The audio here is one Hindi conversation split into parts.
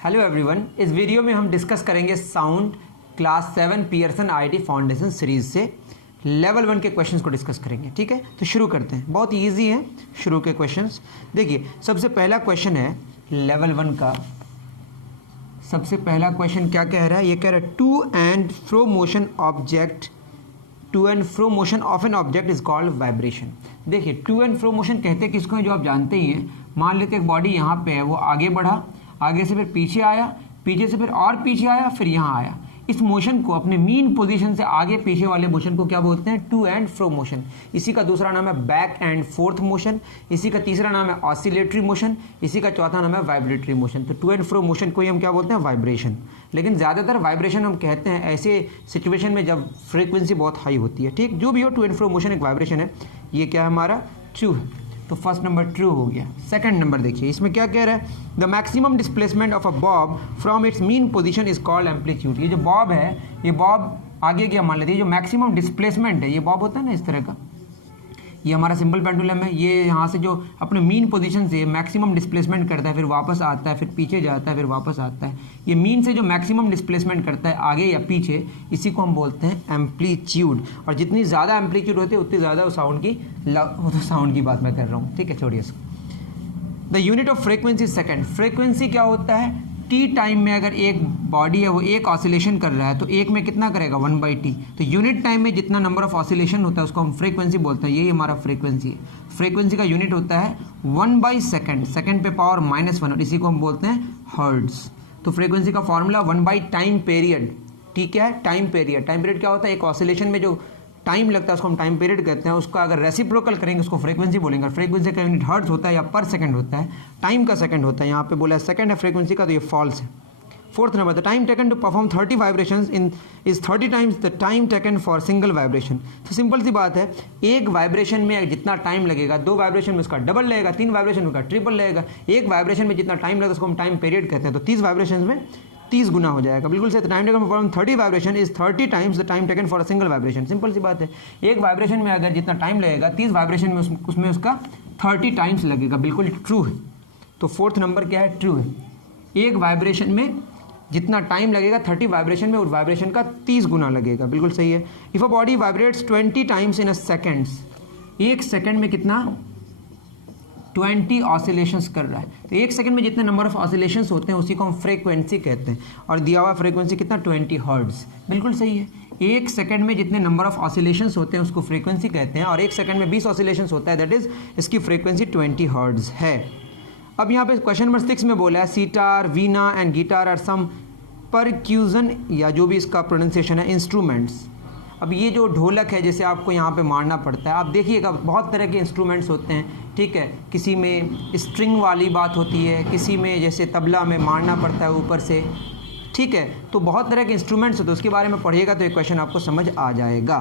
हेलो एवरीवन, इस वीडियो में हम डिस्कस करेंगे sound class 7 Pearson IIT foundation series से लेवल 1 के क्वेश्चंस को डिस्कस करेंगे। ठीक है, तो शुरू करते हैं। बहुत इजी है शुरू के क्वेश्चंस। देखिए, सबसे पहला क्वेश्चन है लेवल 1 का। सबसे पहला क्वेश्चन क्या कह रहा है? ये कह रहा है to and fro motion of an object is called vibration. देखिए, टू एंड फ्रो मोशन कहते हैं किसको है, जो आप जानते ही हैं। मान लेते एक बॉडी यहाँ पे है, वो आगे बढ़ा, आगे से फिर पीछे आया, पीछे से फिर और पीछे आया, फिर यहाँ आया। इस मोशन को, अपने मीन पोजीशन से आगे पीछे वाले मोशन को क्या बोलते हैं? To and fro motion. इसी का दूसरा नाम है बैक एंड फोर्थ मोशन। इसी का तीसरा नाम है ऑसिलेटरी मोशन। इसी का चौथा नाम है वाइब्रेटरी मोशन। तो टू एंड फ्रो मोशन को ही हम क्या बोलते हैं? वाइब्रेशन। लेकिन ज़्यादातर वाइब्रेशन हम कहते हैं ऐसे सिचुएशन में जब फ्रीक्वेंसी बहुत हाई होती है। ठीक, जो भी हो, टू एंड फ्रो मोशन एक वाइब्रेशन है। ये क्या है हमारा? ट्रू है। तो फर्स्ट नंबर ट्रू हो गया। सेकंड नंबर देखिए, इसमें क्या कह रहा है? The maximum displacement of a Bob from its mean position is called amplitude. ये जो बॉब है, ये बॉब आगे क्या मान लेते हैं, जो मैक्सिमम डिस्प्लेसमेंट है, ये बॉब होता है ना इस तरह का, ये हमारा सिंपल पेंडुलम है। ये यहाँ से जो अपने मीन पोजीशन से मैक्सिमम डिस्प्लेसमेंट करता है, फिर वापस आता है, फिर पीछे जाता है, फिर वापस आता है। ये मीन से जो मैक्सिमम डिस्प्लेसमेंट करता है आगे या पीछे, इसी को हम बोलते हैं एम्पलीट्यूड। और जितनी ज़्यादा एम्पलीट्यूड होती है उतनी ज़्यादा वो साउंड की बात मैं कर रहा हूँ। ठीक है, छोड़िए इसको। The unit of frequency second. Frequency क्या होता है? टी टाइम में अगर एक बॉडी है वो एक ऑसिलेशन कर रहा है तो एक में कितना करेगा? 1/t। तो यूनिट टाइम में जितना नंबर ऑफ ऑसिलेशन होता है उसको हम फ्रीक्वेंसी बोलते हैं। यही हमारा फ्रीक्वेंसी है। फ्रीक्वेंसी का यूनिट होता है 1/सेकेंड, सेकेंड पे पावर -1, और इसी को हम बोलते हैं हर्ट्ज। तो फ्रीक्वेंसी का फॉर्मूला 1/टाइम पीरियड। ठीक है, टाइम पीरियड। टाइम पीरियड क्या होता है? एक ऑसिलेशन में जो टाइम लगता है उसको हम टाइम पीरियड कहते हैं। उसका अगर रेसिप्रोकल करेंगे उसको फ्रीक्वेंसी बोलेंगे। फ्रीक्वेंसी का यूनिट हर्ट्ज होता है या पर सेकंड होता है। टाइम का सेकंड होता है। यहाँ पे बोला है सेकंड है फ्रीक्वेंसी का, तो ये फॉल्स है। Fourth number, the time taken to perform 30 vibrations is 30 times the time taken for single vibration. तो सिंपल सी बात है, एक वाइब्रेशन में जितना टाइम लगेगा, 2 वाइब्रेशन में उसका डबल लगेगा, 3 वाइब्रेशन में उसका ट्रिपल लगेगा। एक वाइब्रेशन में जितना टाइम लगेगा उसको हम टाइम पीरियड कहते हैं। तो 30 वाइब्रेशन में 30 गुना हो जाएगा। बिल्कुल से time taken for 30 vibration is 30 times the time taken for a single vibration. Simple सी बात है, एक वाइब्रेशन में अगर जितना टाइम लगेगा, 30 वाइब्रेशन में उसमें उसका 30 टाइम्स लगेगा। बिल्कुल ट्रू है। तो फोर्थ नंबर क्या है? ट्रू है। एक वाइब्रेशन में जितना टाइम लगेगा 30 वाइब्रेशन में, उस वाइब्रेशन का 30 गुना लगेगा। बिल्कुल सही है। If a body vibrates 20 times in a seconds, एक सेकेंड में कितना? 20 ऑसिलेशंस कर रहा है। तो एक सेकंड में जितने नंबर ऑफ ऑसिलेशंस होते हैं उसी को हम फ्रीक्वेंसी कहते हैं। और दिया हुआ फ्रीक्वेंसी कितना? 20 हर्ट्ज। बिल्कुल सही है। एक सेकंड में जितने नंबर ऑफ ऑसिलेशंस होते हैं उसको फ्रीक्वेंसी कहते हैं। और एक सेकंड में 20 ऑसिलेशंस होता है, दैट इज इसकी फ्रीक्वेंसी 20 हर्ट्ज है। अब यहाँ पे क्वेश्चन नंबर 6 में बोला है sitar, veena and guitar are some percussion, या जो भी इसका प्रोनाउंसिएशन है, इंस्ट्रूमेंट्स। अब ये जो ढोलक है जिसे आपको यहाँ पे मारना पड़ता है, आप देखिएगा बहुत तरह के इंस्ट्रूमेंट्स होते हैं। ठीक है, किसी में स्ट्रिंग वाली बात होती है, किसी में जैसे तबला में मारना पड़ता है ऊपर से। ठीक है, तो बहुत तरह के इंस्ट्रूमेंट्स होते हैं, उसके बारे में पढ़िएगा तो ये क्वेश्चन आपको समझ आ जाएगा।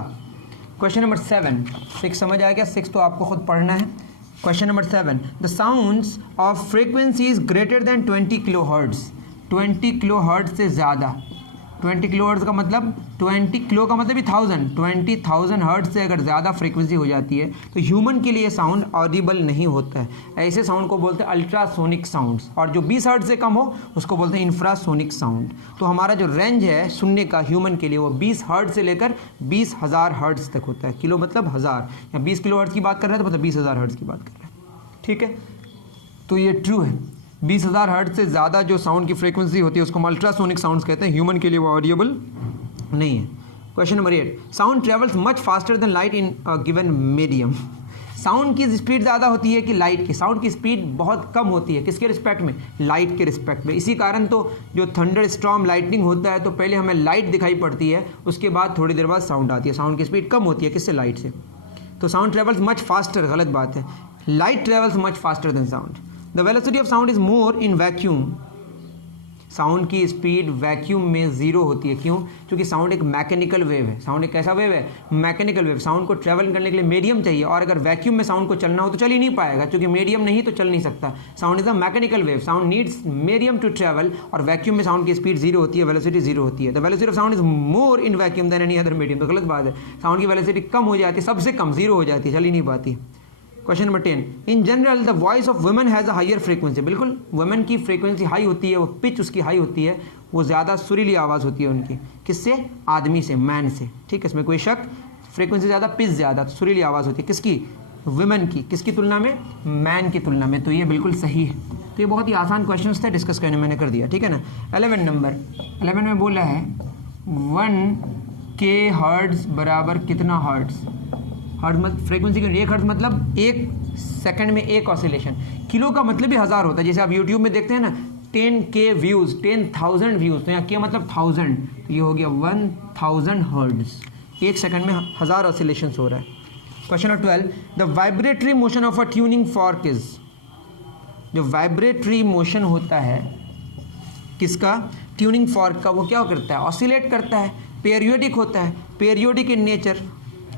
क्वेश्चन नंबर 7, 6 समझ आ गया, 6 तो आपको खुद पढ़ना है। Question number 7, the sounds of frequency is greater than 20 kilo hertz. 20 kilo hertz से ज़्यादा। 20 किलो हर्ट्ज का मतलब 20 किलो का मतलब ही 20,000 हर्ट्ज से अगर ज़्यादा फ्रीक्वेंसी हो जाती है तो ह्यूमन के लिए साउंड ऑडिबल नहीं होता है। ऐसे साउंड को बोलते हैं अल्ट्रासोनिक साउंड्स। और जो 20 हर्ट्ज से कम हो उसको बोलते हैं इंफ्रासोनिक साउंड। तो हमारा जो रेंज है सुनने का ह्यूमन के लिए वो 20 हर्ट्ज से लेकर 20,000 हर्ट्ज तक होता है। किलो मतलब 1000, या 20 किलो हर्ट्ज की बात कर रहे हैं तो मतलब 20,000 हर्ट्ज की बात कर रहे हैं। ठीक है, तो ये ट्रू है। 20,000 हर्ट्ज से ज़्यादा जो साउंड की फ्रीक्वेंसी होती है उसको हम अल्ट्रासोनिक साउंड्स कहते हैं। ह्यूमन के लिए वो ऑडिबल नहीं है। Question number 8, sound travels much faster than light in a given medium. Sound की स्पीड ज़्यादा होती है कि लाइट की? साउंड की स्पीड बहुत कम होती है। किसके रिस्पेक्ट में? लाइट के रिस्पेक्ट में। इसी कारण तो जो थंडर स्टॉर्म लाइटनिंग होता है तो पहले हमें लाइट दिखाई पड़ती है, उसके बाद थोड़ी देर बाद साउंड आती है। साउंड की स्पीड कम होती है, किससे? लाइट से। तो साउंड ट्रेवल्स मच फास्टर गलत बात है। Light travels much faster than sound. The velocity of sound is more in vacuum. Sound की स्पीड वैक्यूम में 0 होती है। क्यों? क्योंकि साउंड एक मैकेनिकल वेव है। साउंड एक कैसा वेव है? Mechanical wave. साउंड को ट्रैवल करने के लिए मीडियम चाहिए, और अगर वैक्यूम में साउंड को चलना हो तो चल ही नहीं पाएगा, क्योंकि मीडियम नहीं तो चल नहीं सकता। Sound is a mechanical wave. Sound needs medium to travel, और वैक्यूम में साउंड की स्पीड 0 होती है, वेलोसिटी 0 होती है। The velocity of sound is more in vacuum than any other medium. तो गलत बात है। साउंड की वेलोसिटी कम हो जाती है, सबसे कम 0 हो जाती है, चल ही नहीं पाती। Question number 10, in general the voice of women has a higher frequency. बिल्कुल, वुमेन की फ्रीक्वेंसी हाई होती है, वो पिच उसकी हाई होती है, वो ज़्यादा सुरीली आवाज़ होती है उनकी। किससे? आदमी से, मैन से। ठीक है, इसमें कोई शक। फ्रीक्वेंसी ज़्यादा, पिच ज़्यादा, तो सुरीली आवाज़ होती है किसकी? वुमेन की। किसकी तुलना में? मैन की तुलना में। तो ये बिल्कुल सही है। तो ये बहुत ही आसान क्वेश्चन थे, डिस्कस करने मैंने कर दिया। ठीक है ना। 11 नंबर, 11 में बोला है 1K हर्ट्ज बराबर कितना हर्ट्ज? हर्ट्ज मतलब फ्रीक्वेंसी की, 1 हर्ट्ज मतलब 1 सेकंड में 1 ऑसिलेशन। किलो का मतलब ही 1000 होता है। जैसे आप यूट्यूब में देखते हैं ना 10K व्यूज़, 10,000 व्यूज़, तो यहाँ के मतलब 1000, तो ये हो गया 1000 हर्ट्ज। 1 सेकंड में 1000 ऑसिलेशन हो रहा है। Question number 12, the vibratory motion of a tuning fork is. जो वाइब्रेटरी मोशन होता है किसका? ट्यूनिंग फॉर्क का। वो क्या करता है? ऑसिलेट करता है, पीरियोडिक होता है, पीरियोडिक इन नेचर।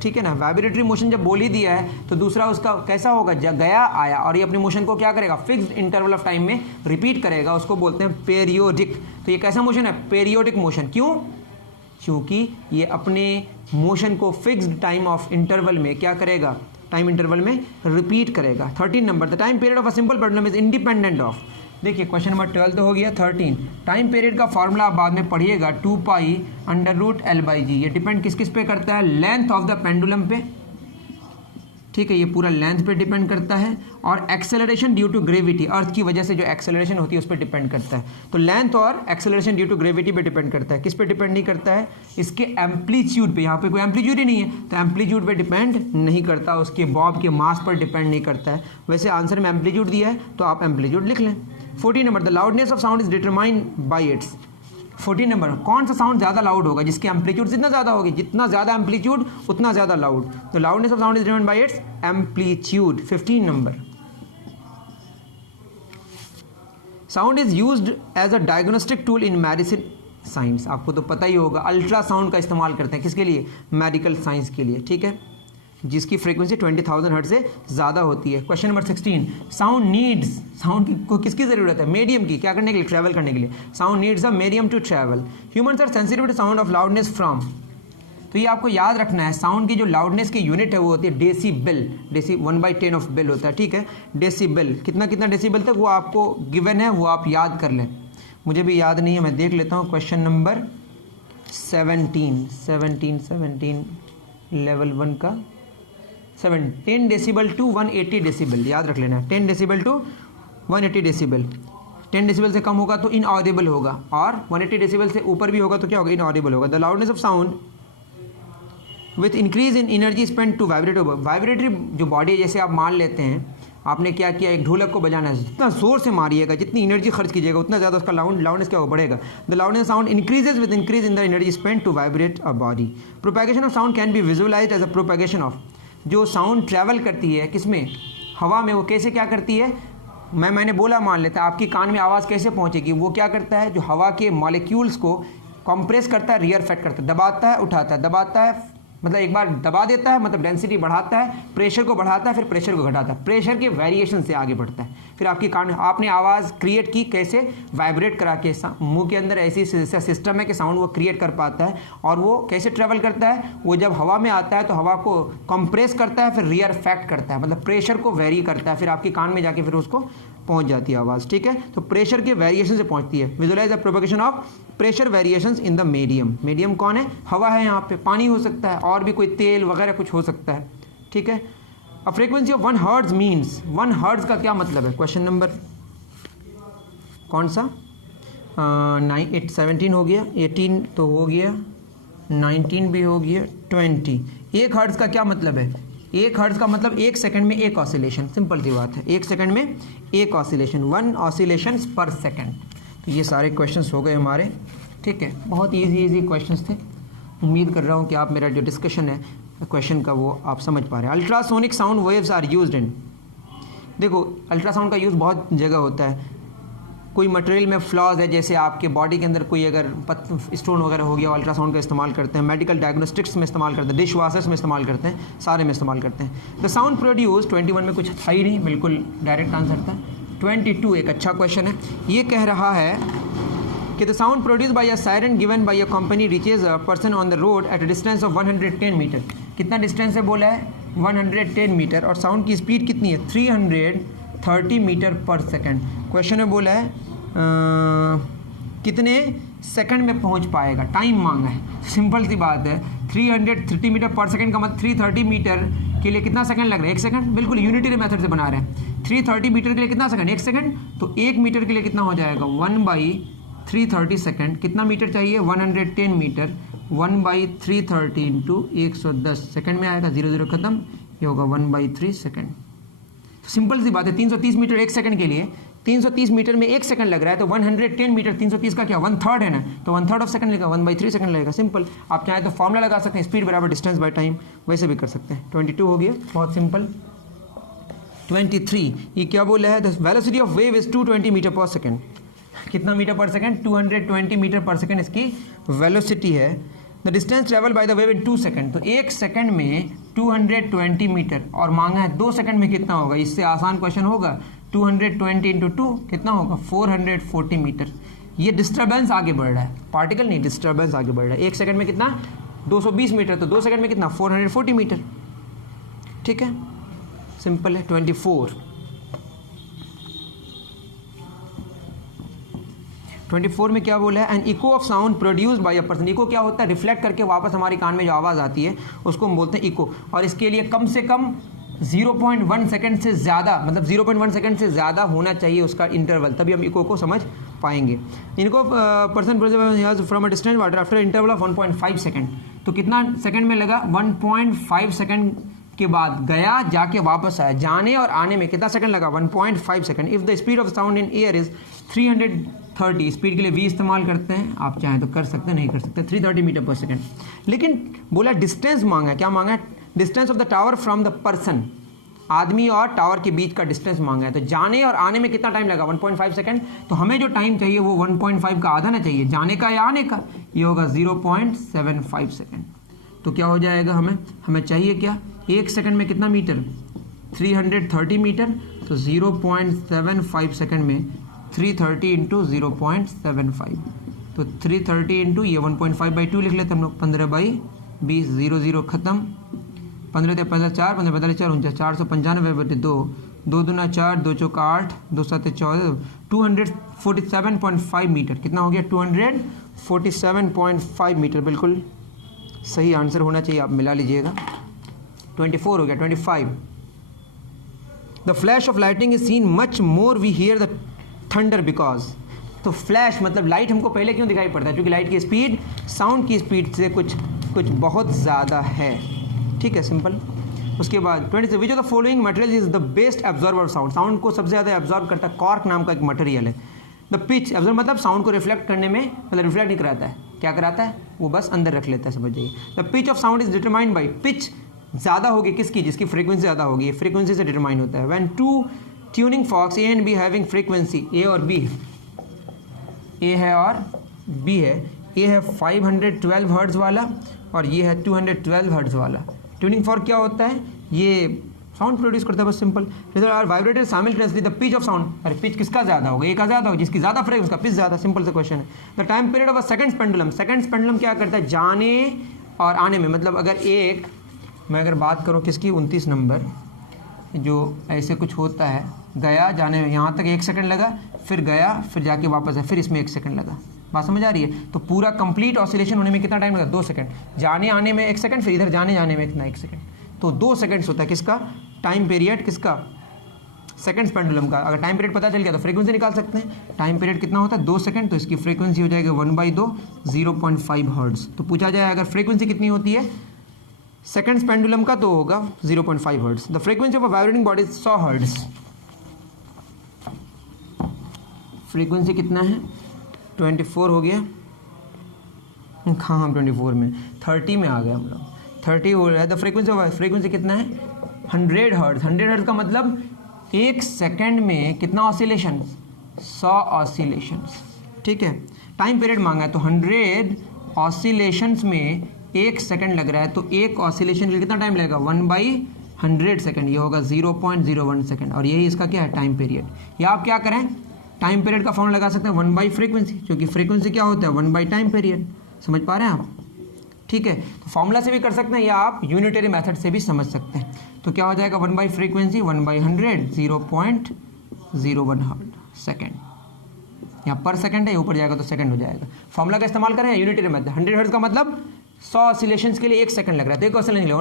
ठीक है ना। वाइब्रेटरी मोशन जब बोल ही दिया है तो दूसरा उसका कैसा होगा? जब गया आया, और ये अपने मोशन को क्या करेगा? फिक्स्ड इंटरवल ऑफ टाइम में रिपीट करेगा, उसको बोलते हैं पीरियोडिक। तो ये कैसा मोशन है? Periodic motion. क्यों? क्योंकि ये अपने मोशन को फिक्स्ड टाइम ऑफ इंटरवल में क्या करेगा? टाइम इंटरवल में रिपीट करेगा। 13 number, the time period of a simple pendulum is independent of. देखिए क्वेश्चन नंबर 12 तो हो गया। 13, टाइम पीरियड का फॉर्मूला आप बाद में पढ़िएगा, 2π√L/g। ये डिपेंड किस किस पे करता है? लेंथ ऑफ द पेंडुलम पे। ठीक है, ये पूरा लेंथ पे डिपेंड करता है, और एक्सेलरेशन ड्यू टू ग्रेविटी, अर्थ की वजह से जो एक्सेलरेशन होती है उस पर डिपेंड करता है। तो लेंथ और एक्सेलरेशन ड्यू टू ग्रेविटी पे डिपेंड करता है। किस पे डिपेंड नहीं करता है? इसके एम्पलीट्यूड पे। यहाँ पे कोई एम्पलीट्यूड ही नहीं है, तो एम्पलीट्यूड पे डिपेंड नहीं करता, उसके बॉब के मास पर डिपेंड नहीं करता है। वैसे आंसर में एम्पलीट्यूड दिया है तो आप एम्पलीट्यूड लिख लें। 14 number, the loudness of sound is determined by its. 14 number, कौन सा साउंड ज़्यादा लाउड होगा? जिसकी एम्पलीट्यूड जितना ज़्यादा होगी, जितना ज़्यादा एम्पलीट्यूड उतना ज़्यादा लाउड। तो loudness of sound is determined by its amplitude. 15 number, sound is used as a diagnostic tool in medicine science. आपको तो पता ही होगा, अल्ट्रासाउंड का इस्तेमाल करते हैं किसके लिए? मेडिकल साइंस के लिए। ठीक है, जिसकी फ्रीक्वेंसी 20,000 हर्ट्ज से ज़्यादा होती है। Question number 16, sound needs, sound को किसकी ज़रूरत है? मीडियम की। क्या करने के लिए? ट्रैवल करने के लिए। Sound needs a medium to travel. Humans are sensitive to sound of loudness from. तो ये आपको याद रखना है, साउंड की जो लाउडनेस की यूनिट है वो होती है डेसीबल। डेसी 1/10 ऑफ बेल होता है। ठीक है, डेसीबल कितना कितना डेसीबल तक वो आपको गिवन है, वो आप याद कर लें। मुझे भी याद नहीं है, मैं देख लेता हूँ। क्वेश्चन नंबर 17 लेवल 1 का 10 डेसिबल टू 180 डेसिबल, याद रख लेना। 10 डेसिबल टू 180 डेसिबल। 10 डेसिबल से कम होगा तो इनऑडिबल होगा, और 180 डेसिबल से ऊपर भी होगा तो क्या होगा? इनऑडिबल होगा। The loudness of sound with increase in energy spend to vibrate. Vibratory जो बॉडी है, जैसे आप मान लेते हैं आपने क्या किया, एक ढोलक को बजाना है, जितना जोर से मारिएगा, जितनी एनर्जी खर्च कीजिएगा, उतना ज़्यादा उसका लाउडनेस क्या होगा? बढ़ेगा। The loudness sound increases with increase in the energy spend to vibrate a body. Propagation of sound can be visualised as a propagation of. जो साउंड ट्रैवल करती है किसमें? हवा में। वो कैसे क्या करती है? मैंने बोला, मान लेता है आपकी कान में आवाज़ कैसे पहुंचेगी? वो क्या करता है? जो हवा के मॉलिक्यूल्स को कंप्रेस करता है, रियर फैक्ट करता है, दबाता है, उठाता है, दबाता है, मतलब एक बार दबा देता है, मतलब डेंसिटी बढ़ाता है, प्रेशर को बढ़ाता है, फिर प्रेशर को घटाता है, प्रेशर के वेरिएशन से आगे बढ़ता है, फिर आपकी कान। आपने आवाज़ क्रिएट की कैसे? वाइब्रेट करा के। मुंह के अंदर ऐसी सिस्टम है कि साउंड वो क्रिएट कर पाता है। और वो कैसे ट्रेवल करता है? वो जब हवा में आता है तो हवा को कंप्रेस करता है, फिर रियर फैक्ट करता है, मतलब प्रेशर को वेरी करता है, फिर आपकी कान में जाके फिर उसको पहुंच जाती है आवाज़। ठीक है, तो प्रेशर के वेरिएशन से पहुंचती है। Visualise the propagation of pressure variations in the medium. Medium कौन है? हवा है, यहाँ पे पानी हो सकता है, और भी कोई तेल वगैरह कुछ हो सकता है। ठीक है, a frequency of 1 hertz means, 1 hertz का क्या मतलब है? क्वेश्चन नंबर कौन सा? 17 हो गया, 18 तो हो गया, 19 भी हो गया, 20। 1 हर्ट्ज का क्या मतलब है? 1 हर्ट्ज का मतलब 1 सेकंड में 1 ऑसिलेशन। सिंपल सी बात है, 1 सेकंड में 1 ऑसिलेशन, 1 ऑसिलेशन पर सेकंड। तो ये सारे क्वेश्चंस हो गए हमारे। ठीक है, बहुत इजी क्वेश्चंस थे। उम्मीद कर रहा हूँ कि आप मेरा जो डिस्कशन है क्वेश्चन का वो आप समझ पा रहे हैं। Ultrasonic sound waves are used in. देखो, अल्ट्रासाउंड का यूज़ बहुत जगह होता है। कोई मटेरियल में फ्लॉज है, जैसे आपके बॉडी के अंदर कोई अगर स्टोन वगैरह हो गया, अल्ट्रासाउंड का इस्तेमाल करते हैं। मेडिकल डायग्नोस्टिक्स में इस्तेमाल करते हैं, डिश वाशर्स में इस्तेमाल करते हैं, सारे में इस्तेमाल करते हैं। द साउंड प्रोड्यूस 21 में कुछ था ही नहीं, बिल्कुल डायरेक्ट आंसर था। 22 एक अच्छा क्वेश्चन है। ये कह रहा है कि the sound produce by a siren given by a company reaches a person on the road at a distance of 110 metre. कितना डिस्टेंस है बोला है? 110 मीटर और साउंड की स्पीड कितनी है 330 मीटर पर सेकंड। क्वेश्चन में बोला है कितने सेकंड में पहुंच पाएगा, टाइम मांगा है। सिंपल सी बात है, 330 मीटर पर सेकंड का मतलब 330 मीटर के लिए कितना सेकंड लग रहा है, 1 सेकंड। बिल्कुल यूनिटरी मेथड से बना रहे हैं। 330 मीटर के लिए कितना सेकंड, 1 सेकंड। तो 1 मीटर के लिए कितना हो जाएगा 1/330 सेकंड। कितना मीटर चाहिए 110 मीटर, 1/330 इंटू 110 सेकंड में आएगा, 0 0 खत्म, ये होगा 1/3 सेकंड। तो सिंपल सी बात है, 330 मीटर 1 सेकंड के लिए, 330 मीटर में 1 सेकंड लग रहा है, तो 110 मीटर 330 का क्या 1/3 है ना, तो 1/3 ऑफ सेकंड लगेगा, 1/3 सेकंड लगेगा। सिंपल। आप चाहें तो फॉर्मूला लगा सकते हैं, स्पीड बराबर डिस्टेंस बाय टाइम, वैसे भी कर सकते हैं। 22 हो गया, बहुत सिंपल। 23 ये क्या बोला है, the velocity of wave is 220 metre per second. कितना metre per second, 220 metre per second इसकी वेलोसिटी है। The distance travel by the wave in 2 second, तो 1 सेकंड में 220 मीटर और मांगा है 2 सेकंड में कितना होगा। इससे आसान क्वेश्चन होगा, 220 इंटू 2 कितना होगा 440 मीटर। ये डिस्टर्बेंस आगे बढ़ रहा है, पार्टिकल नहीं, डिस्टर्बेंस आगे बढ़ रहा है। 1 सेकंड में कितना 220 मीटर, तो 2 सेकंड में कितना 440 मीटर। ठीक है, सिंपल है। 24 में क्या बोला है, an echo of sound produced by a person. Echo क्या होता है, रिफ्लेक्ट करके वापस हमारे कान में जो आवाज़ आती है उसको हम बोलते हैं इको। और इसके लिए कम से कम 0.1 सेकंड से ज़्यादा, मतलब 0.1 सेकंड से ज़्यादा होना चाहिए उसका इंटरवल, तभी हम इको को समझ पाएंगे। इनको person from a distance water after interval of 1.5 second, तो कितना सेकंड में लगा 1.5 सेकंड के बाद गया, जाके वापस आया। जाने और आने में कितना सेकंड लगा 1.5 second. If the speed of sound in air is 330, speed के लिए v इस्तेमाल करते हैं, आप चाहें तो कर सकते हैं, नहीं कर सकते, 330 मीटर पर सेकंड। लेकिन बोला डिस्टेंस मांगा है, क्या मांगा है, distance of the tower from the person, आदमी और टावर के बीच का डिस्टेंस मांगा है। तो जाने और आने में कितना टाइम लगा 1.5 सेकंड। तो हमें जो टाइम चाहिए वो 1.5 का आधा ना चाहिए, जाने का या आने का, ये होगा 0.75 सेकंड। तो क्या हो जाएगा, हमें चाहिए क्या, 1 सेकंड में कितना मीटर 330 मीटर, तो 0.75 सेकंड में 330 इंटू 0.75, तो 330 इंटू ये 1.5/2 लिख लेते हम लोग, 15/20, 0 0 खत्म, 15 × 15 4, 15 15 4 49, 495/2, 2 दूना 4, 2 चौका 8, 2 7 14, 247.5 मीटर। कितना हो गया 247.5 मीटर, बिल्कुल सही आंसर होना चाहिए, आप मिला लीजिएगा। 24 हो गया। 25 the flash of lighting is seen much more we hear the thunder because. तो फ्लैश मतलब लाइट हमको पहले क्यों दिखाई पड़ता है, क्योंकि लाइट की स्पीड साउंड की स्पीड से कुछ बहुत ज़्यादा है। ठीक है, सिंपल। उसके बाद 26 विच of the following material is the best absorber of sound. Sound को सबसे ज़्यादा एब्जॉर्ब करता है, कॉर्क नाम का एक मटेरियल है। द पिच एब्जॉर्ब मतलब साउंड को रिफ्लेक्ट करने में, मतलब रिफ्लेक्ट नहीं कराता है, क्या कराता है, वो बस अंदर रख लेता है, समझ जाइए। The pitch of sound is determined by, pitch ज़्यादा होगी किसकी, जिसकी फ्रीक्वेंसी ज़्यादा होगी, ये फ्रीक्वेंसी से डिटरमाइन होता है। When two tuning forks A and B having frequency, A और बी, ए है और बी है, ए है 512 हर्ट्ज वाला और ये है 212 हर्ट्ज वाला। ट्यूनिंग फॉर्क क्या होता है, ये साउंड प्रोड्यूस करता है, बस simple. Are vibrated simultaneously the pitch of sound, अरे पिच किसका ज़्यादा होगा, ए का ज़्यादा होगा, जिसकी ज़्यादा फ्रीक्वेंसी उसका पिच ज़्यादा, सिंपल सा क्वेश्चन है। The time period of a seconds pendulum, seconds pendulum क्या करता है, जाने और आने में, मतलब अगर एक, मैं अगर बात करूँ किसकी 29 नंबर, जो ऐसे कुछ होता है, गया जाने में यहाँ तक 1 सेकंड लगा, फिर गया, फिर जाके वापस है, फिर इसमें 1 सेकंड लगा। बात समझ आ रही है। तो पूरा कंप्लीट ऑसिलेशन होने में कितना टाइम लगा, 2 सेकंड। जाने आने में 1 सेकंड, फिर इधर जाने में कितना 1 सेकंड, तो 2 सेकंड्स होता है किसका टाइम पीरियड, किसका सेकंड्स पेंडुलम का। अगर टाइम पीरियड पता चल गया तो फ्रीक्वेंसी निकाल सकते हैं। टाइम पीरियड कितना होता है 2 सेकंड, तो इसकी फ्रीक्वेंसी हो जाएगी 1/2, 0.5 हर्ट्ज। तो पूछा जाए अगर फ्रीक्वेंसी कितनी होती है सेकंड्स पेंडुलम का, तो होगा 0.5 hertz. The frequency of a vibrating body is 100 hertz. Frequency कितना है 24 हो गया, हाँ 24 में 30 में आ गए हम लोग, 30 हो रहा है। द फ्रीक्वेंसी कितना है 100 हर्ट्ज। 100 हर्ट्ज का मतलब 1 सेकंड में कितना ऑसिलेशन, 100 ऑसिलेशंस। ठीक है, टाइम पीरियड मांगा है, तो 100 ऑसिलेशंस में 1 सेकंड लग रहा है, तो एक ऑसिलेशन के लिए कितना टाइम लगेगा 1/100 सेकंड, ये होगा 0.01 सेकंड, और यही इसका क्या है टाइम पीरियड। या आप क्या करें, टाइम पीरियड का फॉर्मूला लगा सकते हैं 1/फ्रीक्वेंसी, क्योंकि फ्रीक्वेंसी क्या होता है 1/टाइम पीरियड। समझ पा रहे हैं आप, ठीक है, तो फॉर्मूला से भी कर सकते हैं या आप यूनिटरी मेथड से भी समझ सकते हैं। तो क्या हो जाएगा 1 बाई फ्रीक्वेंसी 1/100 0.01 सेकेंड, यहाँ पर सेकंड है, ऊपर जाएगा तो सेकंड हो जाएगा। फॉर्मूला का इस्तेमाल करें यूनिटरी मेथड। 100 हर्ट्ज का मतलब 100 ऑसिलेशंस के लिए 1 सेकंड लग रहा है, तो एक ऑसिलेशन के लिए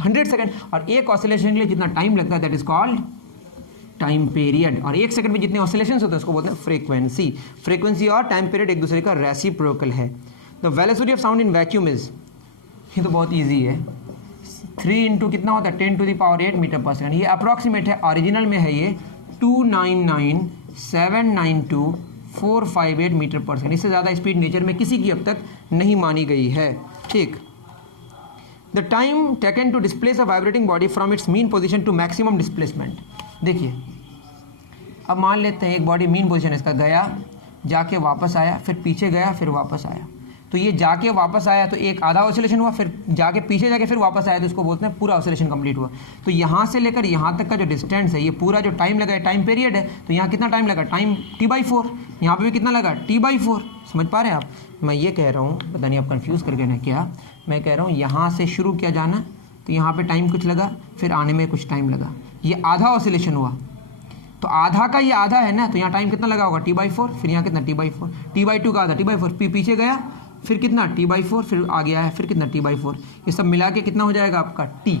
1/100 सेकंड, और एक ऑसिलेशन के लिए जितना टाइम लगता है that is called time period. और एक सेकंड में जितने ऑसिलेशंस होते हैं उसको बोलते हैं फ्रीक्वेंसी। फ्रीक्वेंसी और टाइम पीरियड एक दूसरे का रेसिप्रोकल है। The velocity of sound in vacuum is, ये तो बहुत ईजी है, 3 इंटू कितना होता है 10⁸ मीटर पर सेकंड। ये अप्रॉक्सीमेट है, ओरिजिनल में है ये 299,792,458 मीटर पर सेकंड। इससे ज़्यादा स्पीड नेचर में किसी की अब तक नहीं मानी गई है। ठीक, the time taken to displace a vibrating body from its mean position to maximum displacement. देखिए अब मान लेते हैं एक बॉडी मीन पोजीशन इसका गया, जाके वापस आया, फिर पीछे गया, फिर वापस आया, तो ये जाके वापस आया तो एक आधा ऑसिलेशन हुआ, फिर जाके पीछे जाके फिर वापस आया, तो इसको बोलते हैं पूरा ऑसिलेशन कंप्लीट हुआ। तो यहाँ से लेकर यहाँ तक का जो डिस्टेंस है, ये पूरा जो टाइम लगा है टाइम पीरियड है, तो यहाँ कितना टाइम लगा टाइम T/4, यहाँ पे भी कितना लगा T/4। समझ पा रहे हैं आप? मैं ये कह रहा हूँ, पता नहीं आप कन्फ्यूज़ करके ना क्या, मैं कह रहा हूँ यहाँ से शुरू किया जाना, तो यहाँ पर टाइम कुछ लगा, फिर आने में कुछ टाइम लगा, ये आधा ऑसिलेशन हुआ, तो आधा का ये आधा है ना, तो यहाँ टाइम कितना लगा होगा T/4, फिर यहाँ कितना T/4, T/2 का आधा T/4, पीछे गया, फिर कितना T/4, फिर आ गया है, फिर कितना T/4, ये सब मिला के कितना हो जाएगा आपका T,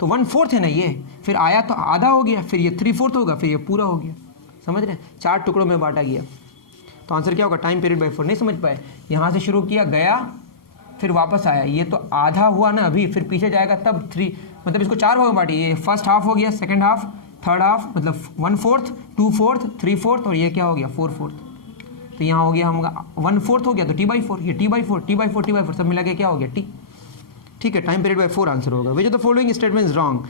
तो 1/4 है ना ये, फिर आया तो आधा हो गया, फिर ये 3/4 होगा, फिर ये पूरा हो गया। समझ रहे हैं? 4 टुकड़ों में बांटा गया, तो आंसर क्या होगा टाइम पीरियड बाई 4। नहीं समझ पाए? यहाँ से शुरू किया, गया, फिर वापस आया, ये तो आधा हुआ ना अभी, फिर पीछे जाएगा तब 3, मतलब इसको 4 भाग में बांटी, ये फर्स्ट हाफ हो गया, सेकेंड हाफ, थर्ड हाफ, मतलब 1/4, 2/4, 3/4, और ये क्या हो गया 4/4। तो यहाँ हो गया हम 1/4 हो गया, तो T/4, ये T/4 सब मिला के क्या हो गया T। ठीक है, टाइम पीरियड बाई 4 आंसर होगा। Which of the following statement is wrong?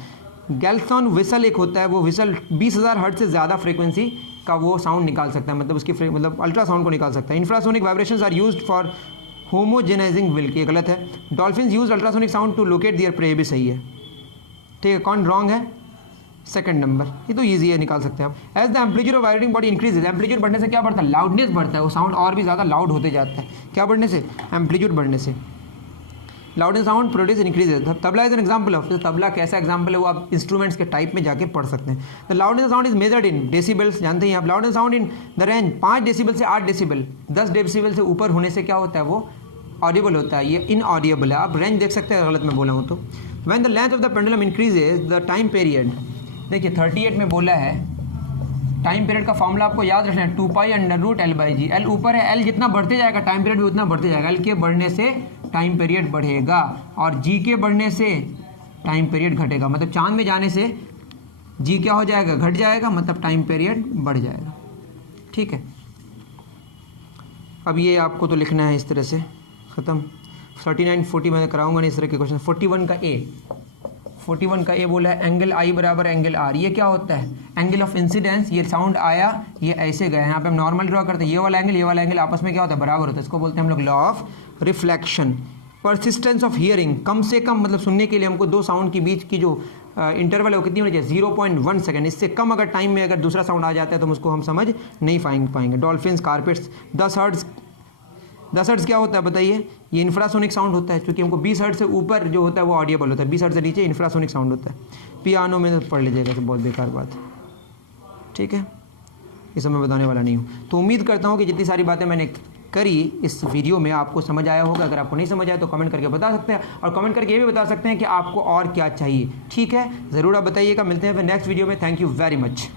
Galton whistle एक होता है, वो विसल 20,000 हर्ट्ज से ज़्यादा फ्रीक्वेंसी का वो साउंड निकाल सकता है, मतलब उसकी मतलब अल्ट्रासाउंड को निकाल सकता है। Infrasonic vibrations are used for homogenising milk, ये गलत है। Dolphins use ultrasonic sound to locate their prey, भी सही है। ठीक है, कौन रॉन्ग है? सेकंड नंबर, ये तो ईजी है, निकाल सकते हैं आप। As the amplitude of vibrating body increases, amplitude बढ़ने से क्या बढ़ता है? लाउडनेस बढ़ता है, वो साउंड और भी ज़्यादा लाउड होते जाता है। क्या बढ़ने से? एम्पलीट्यूड बढ़ने से। Loud sound produce increases. Tabla is an example of, tabla कैसा एग्जाम्पल है वो आप इंस्ट्रूमेंट्स के टाइप में जाके पढ़ सकते हैं। The loudness sound is measured in decibels, जानते हैं आप। Loudness sound in the range 5 decibel से 8 डेसिबल, 10 डेसिबल से ऊपर होने से क्या होता है? वो ऑडिबल होता है, ये इनऑडिबल है। आप रेंज देख सकते हैं, गलत मैं बोला हूँ तो। When the length of the pendulum increases the time period, देखिए 38 में बोला है टाइम पीरियड का फॉर्मूला आपको याद रखना है 2π√L/G। L ऊपर है, L जितना बढ़ते जाएगा टाइम पीरियड भी उतना बढ़ते जाएगा। L के बढ़ने से टाइम पीरियड बढ़ेगा और G के बढ़ने से टाइम पीरियड घटेगा, मतलब चांद में जाने से G क्या हो जाएगा? घट जाएगा, मतलब टाइम पीरियड बढ़ जाएगा। ठीक है, अब ये आपको तो लिखना है इस तरह से, ख़त्म। 39 40 मैं कराऊंगा नहीं इस तरह के क्वेश्चन। 41 का ए बोला है एंगल I बराबर एंगल R। ये क्या होता है? Angle of incidence. ये साउंड आया, ये ऐसे गया, यहाँ पे हम नॉर्मल ड्रॉ करते हैं, ये वाला एंगल आपस में क्या होता है? बराबर होता है। इसको बोलते हैं हम लोग law of reflection. Persistence of hearing, कम से कम मतलब सुनने के लिए हमको दो साउंड के बीच की जो इंटरवल है वो कितनी होनी चाहिए? 0.1 सेकंड। इससे कम अगर टाइम में अगर दूसरा साउंड आ जाता है तो उसको हम समझ नहीं पाएंगे। Dolphins, carpets. 10 हर्ट्ज क्या होता है बताइए? ये इंफ्रासोनिक साउंड होता है, क्योंकि हमको 20 हर्ट्ज से ऊपर जो होता है वो ऑडियबल होता है, 20 हर्ट्ज से नीचे इंफ्रासोनिक साउंड होता है। पियानो में तो पढ़ लीजिएगा, तो बहुत बेकार बात है। ठीक है, ये सब मैं बताने वाला नहीं हूँ। तो उम्मीद करता हूँ कि जितनी सारी बातें मैंने करी इस वीडियो में आपको समझ आया होगा। अगर आपको नहीं समझ आया तो कमेंट करके बता सकते हैं, और कमेंट करके ये भी बता सकते हैं कि आपको और क्या चाहिए। ठीक है, ज़रूर आप बताइएगा। मिलते हैं फिर नेक्स्ट वीडियो में। Thank you very much.